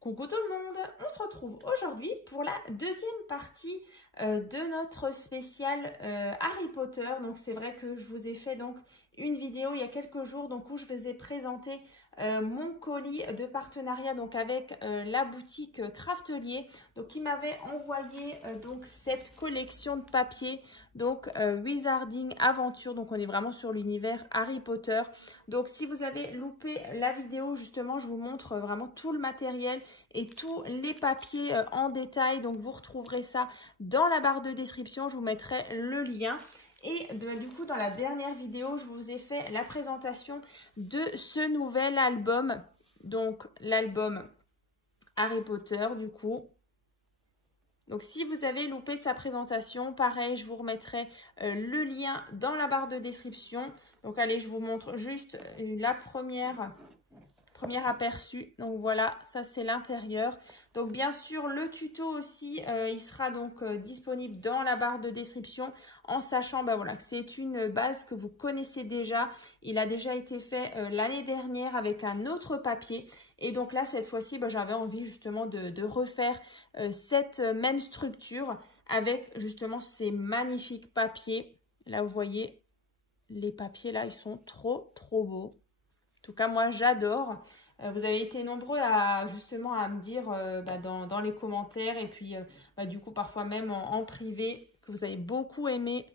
Coucou tout le monde, on se retrouve aujourd'hui pour la deuxième partie de notre spécial Harry Potter. Donc c'est vrai que je vous ai fait donc une vidéo il y a quelques jours donc où je vous ai présenté mon colis de partenariat donc avec la boutique Craftelier, donc qui m'avait envoyé donc cette collection de papier donc Wizarding Aventure. Donc on est vraiment sur l'univers Harry Potter. Donc si vous avez loupé la vidéo, justement je vous montre vraiment tout le matériel et tous les papiers en détail. Donc vous retrouverez ça dans la barre de description, je vous mettrai le lien. Et du coup, dans la dernière vidéo, je vous ai fait la présentation de ce nouvel album. Donc, l'album Harry Potter, du coup. Donc, si vous avez loupé sa présentation, pareil, je vous remettrai le lien dans la barre de description. Donc, allez, je vous montre juste la premier aperçu. Donc voilà, ça c'est l'intérieur. Donc bien sûr le tuto aussi il sera donc disponible dans la barre de description, en sachant voilà que c'est une base que vous connaissez déjà. Il a déjà été fait l'année dernière avec un autre papier, et donc là cette fois-ci j'avais envie justement de refaire cette même structure avec justement ces magnifiques papiers. Là vous voyez les papiers là, ils sont trop beaux. En tout cas, moi, j'adore. Vous avez été nombreux justement à me dire dans les commentaires et puis du coup, parfois même en privé, que vous avez beaucoup aimé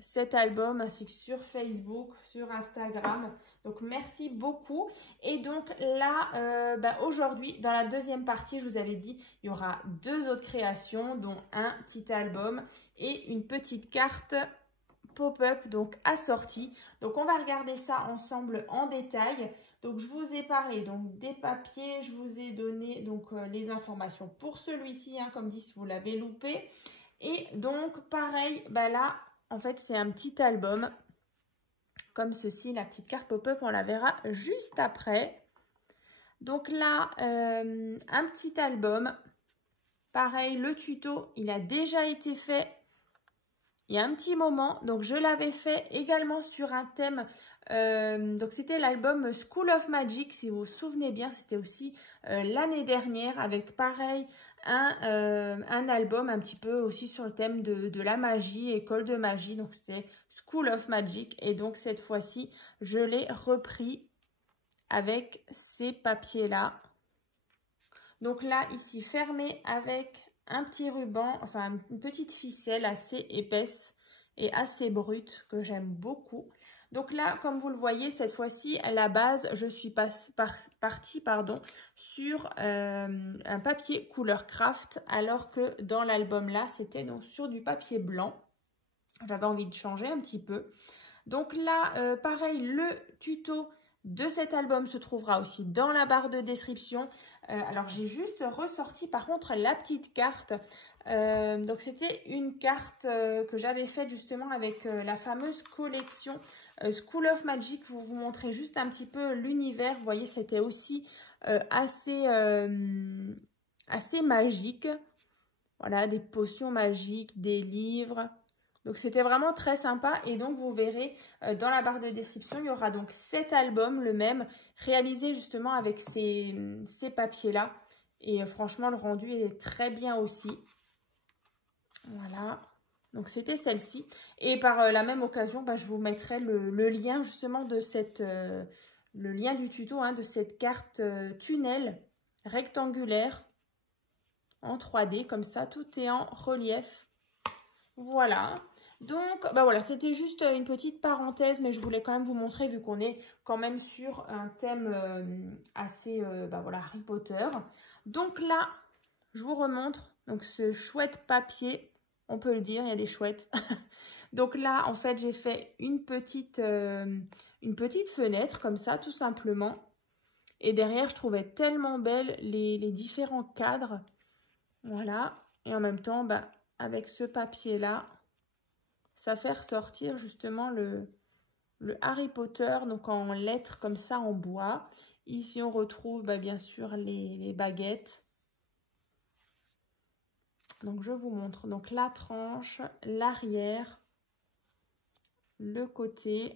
cet album, ainsi que sur Facebook, sur Instagram. Donc, merci beaucoup. Et donc là, aujourd'hui, dans la deuxième partie, je vous avais dit, il y aura 2 autres créations, dont un petit album et une petite carte pop-up donc assorti. Donc on va regarder ça ensemble en détail. Donc je vous ai parlé donc des papiers, je vous ai donné donc les informations pour celui-ci, hein, comme dit si vous l'avez loupé. Et donc pareil, là en fait c'est un petit album comme ceci, la petite carte pop-up, on la verra juste après. Donc là un petit album, pareil, le tuto il a déjà été fait il y a un petit moment. Donc je l'avais fait également sur un thème, donc c'était l'album School of Magic, si vous vous souvenez bien, c'était aussi l'année dernière, avec pareil un album un petit peu aussi sur le thème de la magie, école de magie, donc c'était School of Magic. Et donc cette fois-ci je l'ai repris avec ces papiers là. Donc là ici fermé avec un petit ruban, enfin une petite ficelle assez épaisse et assez brute que j'aime beaucoup. Donc là, comme vous le voyez, cette fois-ci, à la base, je suis partie sur un papier couleur craft, alors que dans l'album là, c'était donc sur du papier blanc. J'avais envie de changer un petit peu. Donc là, pareil, le tuto de cet album se trouvera aussi dans la barre de description. Alors j'ai juste ressorti par contre la petite carte. Donc c'était une carte que j'avais faite justement avec la fameuse collection School of Magic. Vous montrer juste un petit peu l'univers. Vous voyez, c'était aussi assez magique. Voilà, des potions magiques, des livres. Donc c'était vraiment très sympa. Et donc vous verrez dans la barre de description, il y aura donc cet album, le même, réalisé justement avec ces papiers-là. Et franchement, le rendu est très bien aussi. Voilà. Donc c'était celle-ci. Et par la même occasion, je vous mettrai le lien justement de le lien du tuto, hein, de cette carte tunnel rectangulaire en 3D, comme ça, tout est en relief. Voilà. Donc, voilà, c'était juste une petite parenthèse, mais je voulais quand même vous montrer, vu qu'on est quand même sur un thème assez, voilà, Harry Potter. Donc là, je vous remontre donc ce chouette papier, on peut le dire, il y a des chouettes. Donc là, en fait, j'ai fait une petite fenêtre, comme ça, tout simplement. Et derrière, je trouvais tellement belle les différents cadres. Voilà. Et en même temps, avec ce papier-là, ça fait ressortir justement le Harry Potter, donc en lettres comme ça en bois. Ici, on retrouve bien sûr les baguettes. Donc, je vous montre donc la tranche, l'arrière, le côté.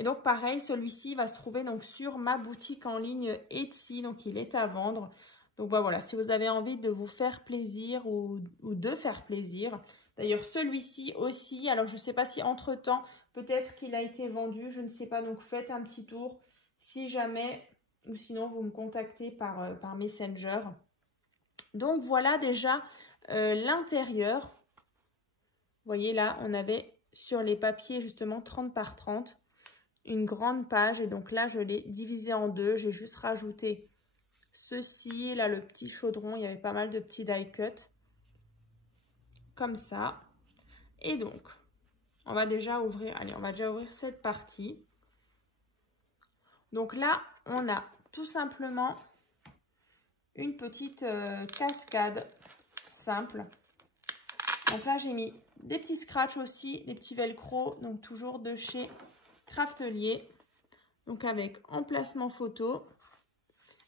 Et donc pareil, celui-ci va se trouver donc sur ma boutique en ligne Etsy, donc il est à vendre. Donc voilà, si vous avez envie de vous faire plaisir ou de faire plaisir. D'ailleurs celui-ci aussi, alors je ne sais pas si entre-temps, peut-être qu'il a été vendu, je ne sais pas, donc faites un petit tour si jamais, ou sinon vous me contactez par Messenger. Donc voilà déjà l'intérieur. Vous voyez là, on avait sur les papiers justement 30 par 30, une grande page. Et donc là, je l'ai divisé en deux. J'ai juste rajouté ceci, là le petit chaudron. Il y avait pas mal de petits die cut. Comme ça. Et donc, on va déjà ouvrir, allez, on va déjà ouvrir cette partie. Donc là, on a tout simplement une petite cascade simple. Donc là, j'ai mis des petits scratchs aussi, des petits velcro, donc toujours de chez Craftelier. Donc avec emplacement photo.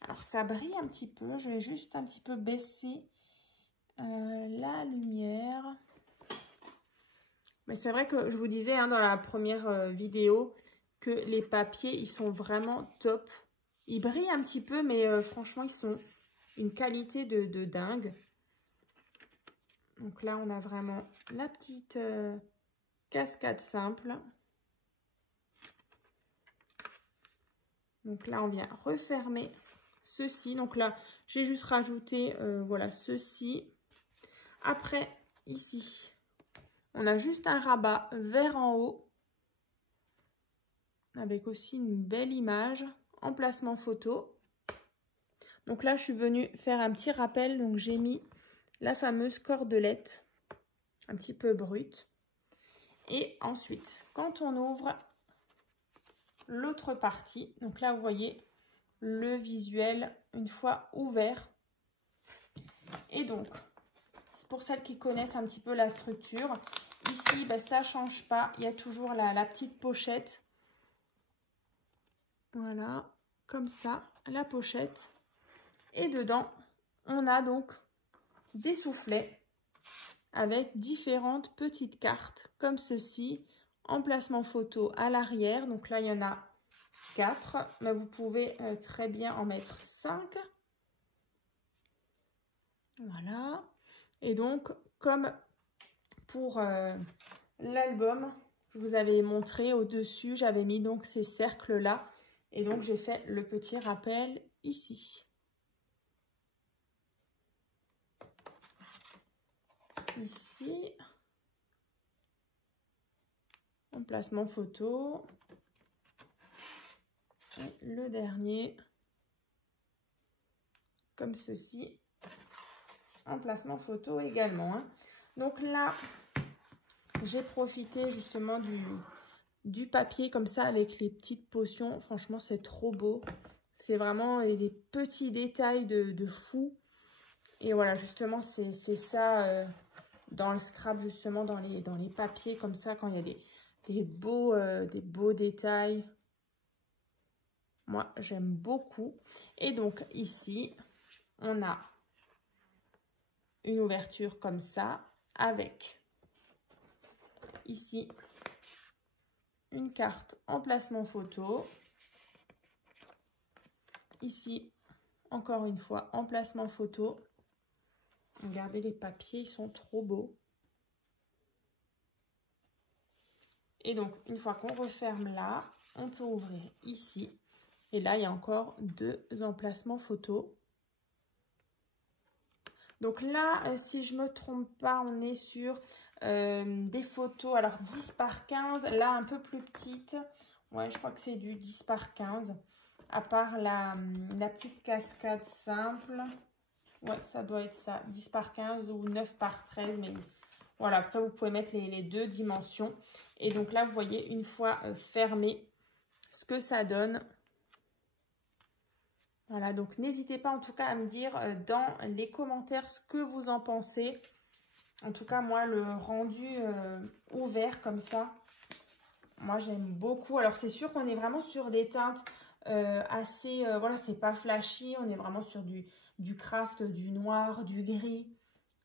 Alors ça brille un petit peu, je vais juste un petit peu baisser la lumière. Mais c'est vrai que je vous disais hein, dans la première vidéo que les papiers, ils sont vraiment top. Ils brillent un petit peu, mais franchement, ils sont une qualité de dingue. Donc là, on a vraiment la petite cascade simple. Donc là, on vient refermer ceci. Donc là, j'ai juste rajouté, voilà, ceci. Après, ici, on a juste un rabat vers en haut. Avec aussi une belle image. Emplacement photo. Donc là, je suis venue faire un petit rappel. Donc j'ai mis la fameuse cordelette, un petit peu brute. Et ensuite, quand on ouvre l'autre partie, donc là, vous voyez le visuel une fois ouvert. Et donc, c'est pour celles qui connaissent un petit peu la structure. Ici, ben, ça ne change pas. Il y a toujours la petite pochette. Voilà, comme ça, la pochette. Et dedans, on a donc des soufflets avec différentes petites cartes comme ceci. Emplacement photo à l'arrière. Donc là, il y en a 4, mais vous pouvez très bien en mettre 5. Voilà. Et donc, comme pour l'album, je vous avais montré au-dessus, j'avais mis donc ces cercles-là. Et donc, j'ai fait le petit rappel ici. Ici. Emplacement photo. Et le dernier, comme ceci. Emplacement photo également. Hein. Donc là, j'ai profité justement du papier comme ça avec les petites potions. Franchement, c'est trop beau. C'est vraiment des petits détails de fou. Et voilà, justement, c'est ça dans le scrap, justement, dans les papiers comme ça, quand il y a des beaux détails. Moi, j'aime beaucoup. Et donc, ici, on a une ouverture comme ça, avec ici une carte emplacement photo. Ici, encore une fois, emplacement photo. Regardez les papiers, ils sont trop beaux. Et donc, une fois qu'on referme là, on peut ouvrir ici. Et là, il y a encore 2 emplacements photos. Donc là, si je ne me trompe pas, on est sur des photos, alors 10 par 15, là un peu plus petite. Ouais, je crois que c'est du 10 par 15. À part la petite cascade simple. Ouais, ça doit être ça, 10 par 15 ou 9 par 13. Mais voilà, après vous pouvez mettre les 2 dimensions. Et donc là, vous voyez, une fois fermé, ce que ça donne. Voilà, donc n'hésitez pas en tout cas à me dire dans les commentaires ce que vous en pensez. En tout cas, moi, le rendu ouvert comme ça, moi, j'aime beaucoup. Alors, c'est sûr qu'on est vraiment sur des teintes assez... voilà, c'est pas flashy. On est vraiment sur du craft, du noir, du gris.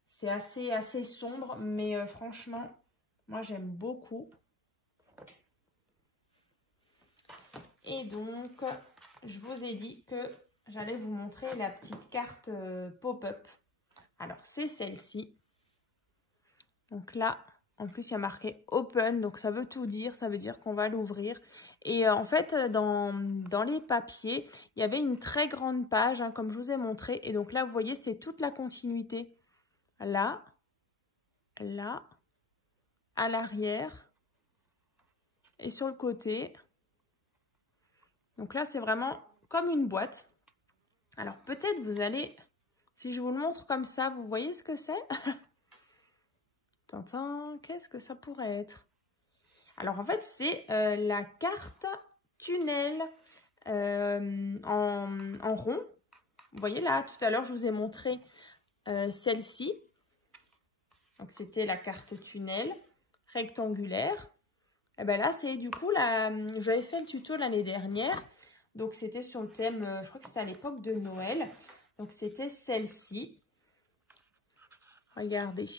C'est assez sombre, mais franchement, moi, j'aime beaucoup. Et donc, je vous ai dit que j'allais vous montrer la petite carte pop-up. Alors, c'est celle-ci. Donc là, en plus, il y a marqué Open, donc ça veut tout dire. Ça veut dire qu'on va l'ouvrir. Et en fait, dans les papiers, il y avait une très grande page, hein, comme je vous ai montré. Et donc là, vous voyez, c'est toute la continuité. Là, là, à l'arrière et sur le côté. Donc là, c'est vraiment comme une boîte. Alors, peut-être vous allez, si je vous le montre comme ça, vous voyez ce que c'est? Tintin, qu'est-ce que ça pourrait être? Alors, en fait, c'est la carte tunnel en rond. Vous voyez là, tout à l'heure, je vous ai montré celle-ci. Donc, c'était la carte tunnel rectangulaire. Et bien là, c'est du coup, j'avais fait le tuto l'année dernière. Donc, c'était sur le thème, je crois que c'était à l'époque de Noël. Donc, c'était celle-ci. Regardez.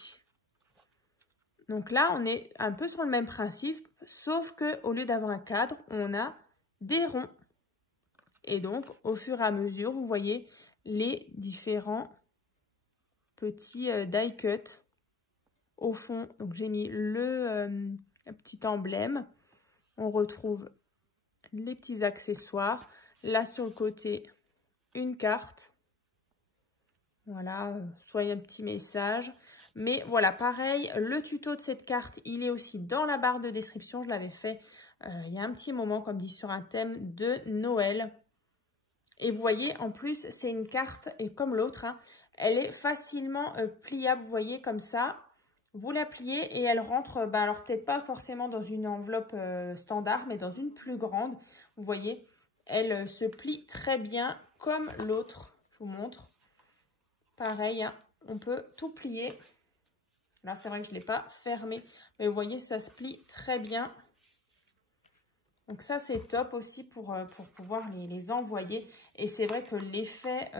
Donc là, on est un peu sur le même principe, sauf qu'au lieu d'avoir un cadre, on a des ronds. Et donc, au fur et à mesure, vous voyez les différents petits die cut au fond. Donc, j'ai mis le petit emblème. On retrouve les petits accessoires. Là, sur le côté, une carte. Voilà, soit un petit message. Mais voilà, pareil, le tuto de cette carte, il est aussi dans la barre de description. Je l'avais fait il y a un petit moment, comme dit, sur un thème de Noël. Et vous voyez, en plus, c'est une carte, et comme l'autre, hein, elle est facilement pliable. Vous voyez, comme ça, vous la pliez et elle rentre, alors peut-être pas forcément dans une enveloppe standard, mais dans une plus grande. Vous voyez, elle se plie très bien comme l'autre. Je vous montre. Pareil, hein, on peut tout plier. Là, c'est vrai que je ne l'ai pas fermé, mais vous voyez, ça se plie très bien. Donc ça, c'est top aussi pour pouvoir les envoyer. Et c'est vrai que l'effet,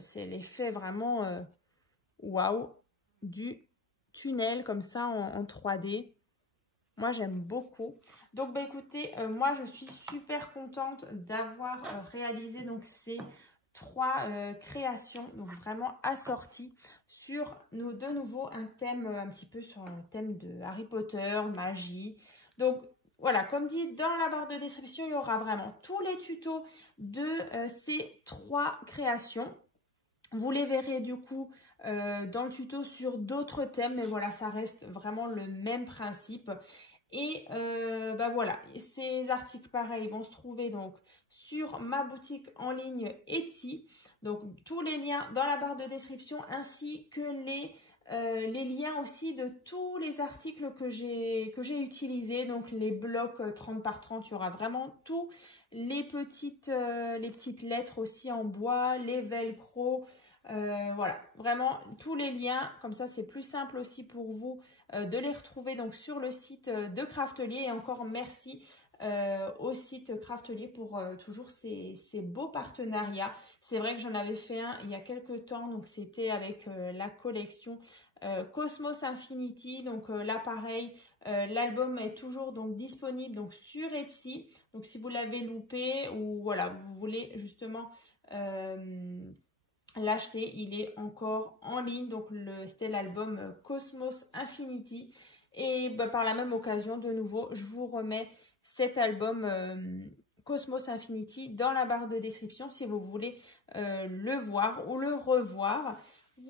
c'est l'effet vraiment waouh du tunnel comme ça en 3D. Moi, j'aime beaucoup. Donc, écoutez, moi, je suis super contente d'avoir réalisé donc ces 3 créations, donc vraiment assorties sur de nouveau un thème un petit peu sur le thème de Harry Potter, magie. Donc voilà, comme dit dans la barre de description, il y aura vraiment tous les tutos de ces 3 créations. Vous les verrez du coup dans le tuto sur d'autres thèmes, mais voilà, ça reste vraiment le même principe. Et voilà, ces articles pareils vont se trouver donc sur ma boutique en ligne Etsy. Donc tous les liens dans la barre de description ainsi que les liens aussi de tous les articles que j'ai utilisés. Donc les blocs 30 par 30, il y aura vraiment tous les petites lettres aussi en bois, les velcro. Voilà, vraiment tous les liens, comme ça c'est plus simple aussi pour vous de les retrouver donc sur le site de Craftelier. Et encore merci au site Craftelier pour toujours ces beaux partenariats. C'est vrai que j'en avais fait un il y a quelques temps, donc c'était avec la collection Cosmos Infinity. Donc là pareil, l'album est toujours donc disponible donc sur Etsy. Donc si vous l'avez loupé ou voilà, vous voulez justement l'acheter, il est encore en ligne. Donc c'était l'album Cosmos Infinity. Et par la même occasion, de nouveau, je vous remets cet album Cosmos Infinity dans la barre de description si vous voulez le voir ou le revoir.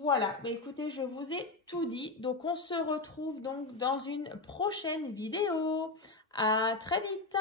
Voilà, écoutez, je vous ai tout dit. Donc on se retrouve donc dans une prochaine vidéo. À très vite.